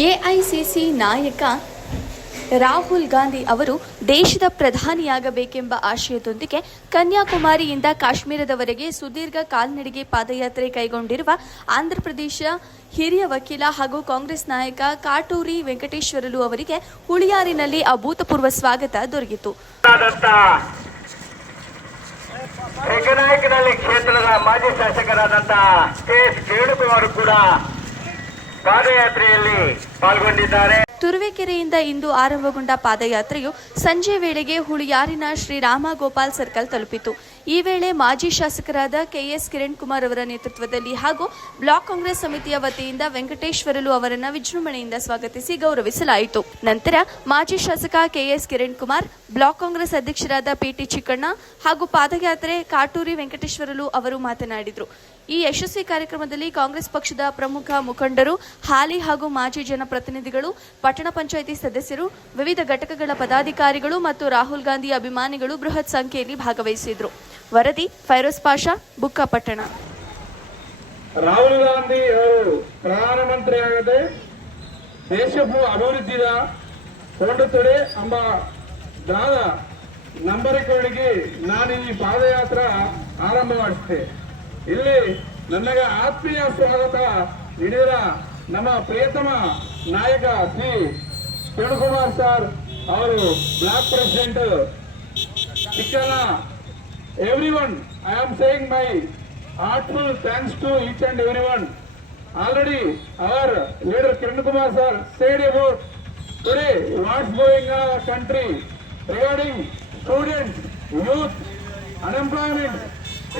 AICC ನಾಯಕ ರಾಹುಲ್ ಗಾಂಧಿ ಅವರು ದೇಶದ ಪ್ರಧಾನಿಯಾಗಬೇಕೆಂಬ ಆಶಯದೊಂದಿಗೆ ಕನ್ಯಾಕುಮಾರಿಯಿಂದ ಕಾಶ್ಮೀರದವರೆಗೆ ಸುದೀರ್ಘ ಕಾಲ್ನಡಿಗೆ ಪಾದಯಾತ್ರೆ ಕೈಗೊಂಡಿರುವ ಆಂಧ್ರಪ್ರದೇಶ ಹಿರಿಯ ವಕೀಲ ಹಾಗೂ ಕಾಂಗ್ರೆಸ್ ನಾಯಕ ಕಾಟೂರಿ ವೆಂಕಟೇಶ್ವರಲು ಅವರಿಗೆ ಹುಳಿಯಾರಿನಲ್ಲಿ ಅಭೂತಪೂರ್ವ ಸ್ವಾಗತ ದೊರೆಯಿತು. ಹೆಗ್ಗನಾಯಕನಹಳ್ಳಿ ಕ್ಷೇತ್ರದ ಮಾಜಿ ಶಾಸಕರಾದಂತಹ ಕೆ.ಎಸ್. ವೇಣುಗೋಪಾಲ್ ಕೂಡ ಪಾದಯಾತ್ರೆಯಲ್ಲಿ ಪಾಲ್ಗೊಂಡಿದ್ದಾರೆ. ತುರುವೇಕೆರೆಯಿಂದ ಇಂದು ಆರಂಭಗೊಂಡ ಪಾದಯಾತ್ರೆಯು ಸಂಜೆ ವೇಳೆಗೆ ಹುಳಿಯಾರಿನ ಶ್ರೀರಾಮ ಗೋಪಾಲ್ ಸರ್ಕಲ್ ತಲುಪಿತು. ಈ ವೇಳೆ ಮಾಜಿ ಶಾಸಕರಾದ ಕೆಎಸ್ ಕಿರಣ್ ಕುಮಾರ್ ಅವರ ನೇತೃತ್ವದಲ್ಲಿ ಹಾಗೂ ಬ್ಲಾಕ್ ಕಾಂಗ್ರೆಸ್ ಸಮಿತಿಯ ವತಿಯಿಂದ ವೆಂಕಟೇಶ್ವರಲು ಅವರನ್ನು ವಿಜೃಂಭಣೆಯಿಂದ ಸ್ವಾಗತಿಸಿ ಗೌರವಿಸಲಾಯಿತು. ನಂತರ ಮಾಜಿ ಶಾಸಕ ಕೆಎಸ್ ಕಿರಣ್ ಕುಮಾರ್, ಬ್ಲಾಕ್ ಕಾಂಗ್ರೆಸ್ ಅಧ್ಯಕ್ಷರಾದ ಪಿಟಿ ಚಿಕ್ಕಣ್ಣ ಹಾಗೂ ಪಾದಯಾತ್ರೆ ಕಾಟೂರಿ ವೆಂಕಟೇಶ್ವರಲು ಅವರು ಮಾತನಾಡಿದರು. ಈ ಯಶಸ್ವಿ ಕಾರ್ಯಕ್ರಮದಲ್ಲಿ ಕಾಂಗ್ರೆಸ್ ಪಕ್ಷದ ಪ್ರಮುಖ ಮುಖಂಡರು, ಹಾಲಿ ಹಾಗೂ ಮಾಜಿ ಜನಪ್ರತಿನಿಧಿಗಳು, ಪಟ್ಟಣ ಪಂಚಾಯಿತಿ ಸದಸ್ಯರು, ವಿವಿಧ ಘಟಕಗಳ ಪದಾಧಿಕಾರಿಗಳು ಮತ್ತು ರಾಹುಲ್ ಗಾಂಧಿ ಅಭಿಮಾನಿಗಳು ಬೃಹತ್ ಸಂಖ್ಯೆಯಲ್ಲಿ ಭಾಗವಹಿಸಿದ್ರು. ವರದಿ ಫೈರೋಜ್ ಪಾಷಾ, ಬುಕ್ಕಾಪಟ್ಟಣ. ರಾಹುಲ್ ಗಾಂಧಿ ಅವರು ಪ್ರಧಾನಮಂತ್ರಿ ಆಗದೆ ದೇಶವು ಅಭಿವೃದ್ಧಿಯ ಕೊಂಡುತ್ತದೆ ಎಂಬ ದಾದ ನಂಬರಿಕೆಗಳಿಗೆ ನಾನು ಈ ಪಾದಯಾತ್ರೆ ಆರಂಭ ಮಾಡಿಸಿದೆ. ಇಲ್ಲಿ ನನಗೆ ಆತ್ಮೀಯ ಸ್ವಾಗತ ನೀಡಿದ ನಮ್ಮ ಪ್ರಿಯತಮ ನಾಯಕ ಶ್ರೀ ವೇಣುಗೋಪಾಲ್ ಸರ್ ಅವರು, block president Chikkanna, everyone, I am saying my heartful thanks to each and everyone. Already our leader Kiran Kumar sir said about today what's going on in our country regarding students, youth, unemployment,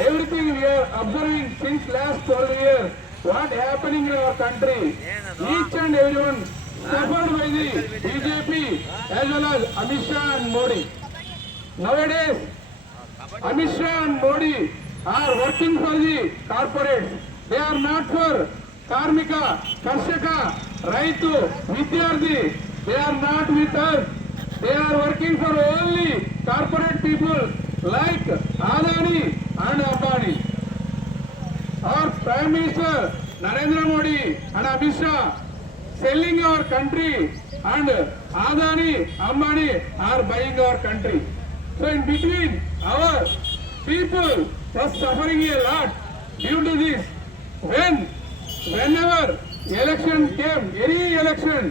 everything we are observing since last 12 years. What happening in our country? Each and everyone suffered by the BJP as well as Amit Shah and Modi. Nowadays, Amit Shah and Modi are working for the corporates. They are not for Karmika, Karshaka, Raitu, Vidyarthi. They are not with us. They are working for only corporate people like Adani and Ambani. Our Prime Minister Narendra Modi and Amit Shah selling our country, and Adani, Ambani are buying our country. So in between, our people are suffering a lot due to this. Whenever election came, any election,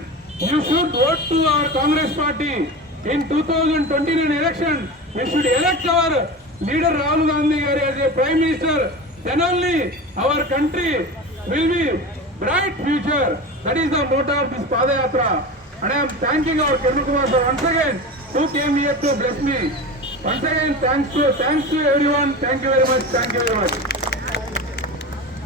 you should vote to our Congress party. In 2029 election, we should elect our leader Rahul Gandhi as a Prime Minister. Then only our country will be bright future. That is the motto of this Padayatra. And I am thanking our Kiran Kumar sir once again who came here to bless me. Once again, thanks to everyone. Thank you very much.